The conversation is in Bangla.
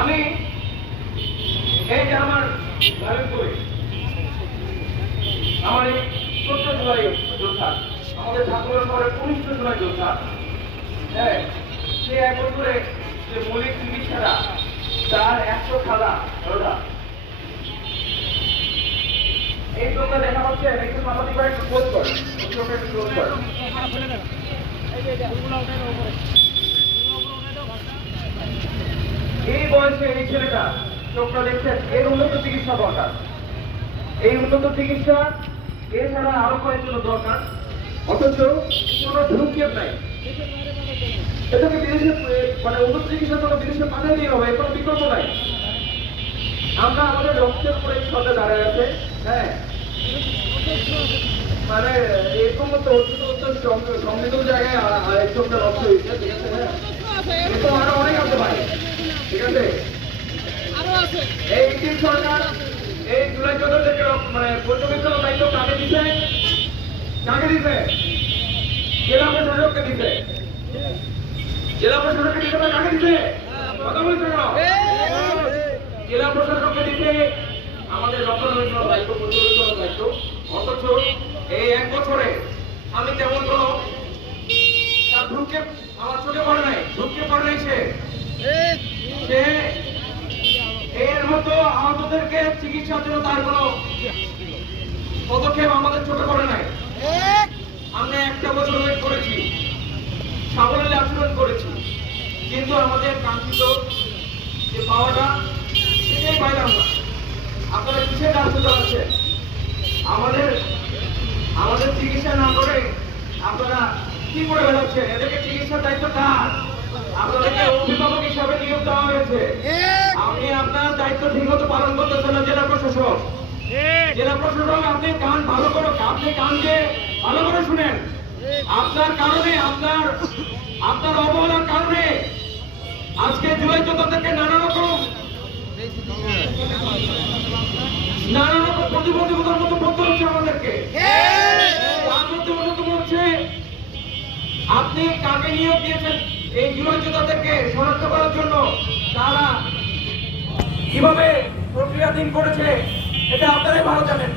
আমি এই যে আমার গাড়ি করে আমার এই 14 জুলাই যোদ্ধা, আমাদের ঠাকুরের পরে 19 জুলাই যোদ্ধা, হ্যাঁ, সে এক বছরে যে মৌলিক চিকিৎসারা তার 100 খালা রোজা এই যোদ্ধা দেখা পাচ্ছে একটু সামাজিক ভাবে একটু ক্লোজ করে একটু ক্লোজ করে এই বয়সে এই ছেলেটা চোখটা দেখছেন, এর উন্নত চিকিৎসা দরকার। এই উন্নত চিকিৎসা এছাড়া আরো কয়েকজন দরকার, অথচ কোনো ভ্রুক্ষেপ নাই। এটাকে বিদেশে মানে উন্নত চিকিৎসার জন্য বিদেশে পাঠিয়ে দিয়ে হবে, কোনো বিকল্প নাই। আমরা আমাদের রক্তের উপরে সরকার দাঁড়ায় আছে, হ্যাঁ, মানে এরকম তো সমৃদ্ধ জায়গায় চোখটা নষ্ট হয়েছে, ঠিক আছে, হ্যাঁ, কিন্তু আরো অনেক আছে ভাই, ঠিক আছে। এই ইন্ডিয়ান সরকার এই জুলাই 14 থেকে মানে পর্যবেক্ষণের দায়িত্ব কাকে দিছে? কাকে দিছে? জেলা প্রশাসককে দিছে। জেলা প্রশাসককে দিছে না কাকে দিছে? কথা বলছে কেন? জেলা প্রশাসককে দিছে আমাদের রক্ষণাবেক্ষণের দায়িত্ব, পর্যবেক্ষণের দায়িত্ব। অথচ এই 1 বছরে আমি তেমন কোনো তার ভ্রুক্ষেপ আমার চোখে পড়ে নাই, ভ্রুক্ষেপ পড়ে নাই। সে এর মতো আহতদেরকে চিকিৎসার জন্য তার কোনো পদক্ষেপ আমাদের চোখে পড়ে নাই। আমরা 1টা বছর ওয়েট করেছি, সাবলীল আচরণ করেছি, কিন্তু আমাদের কাঙ্ক্ষিত যে পাওয়াটা সেটাই পাইলাম না। আপনারা কিসের রাস্তা চালাচ্ছেন? আমাদের চিকিৎসা না করে আপনারা কি করে বেড়াচ্ছেন? এদেরকে চিকিৎসার দায়িত্ব কার? আপনাদেরকে অভিভাবক হিসাবে নিয়োগ দেওয়া হয়েছে। আপনি আপনার দায়িত্ব ঠিক মতো পালন করতেছেন না। জেলা প্রশাসক, জেলা প্রশাসক, আপনি কান ভালো করে, আপনি কান দিয়ে ভালো করে শুনেন। আপনার কারণে, আপনার অবহেলার কারণে আজকে জুলাই 14 থেকে নানা রকম প্রতিবন্ধকতার মতো পড়তে হচ্ছে আমাদেরকে। তার মধ্যে অন্যতম হচ্ছে আপনি কাকে নিয়োগ দিয়েছেন এই জুলাই যোদ্ধাদেরকে শনাক্ত করার জন্য, তারা কিভাবে প্রক্রিয়াধীন করেছে এটা আপনারাই ভালো জানেন।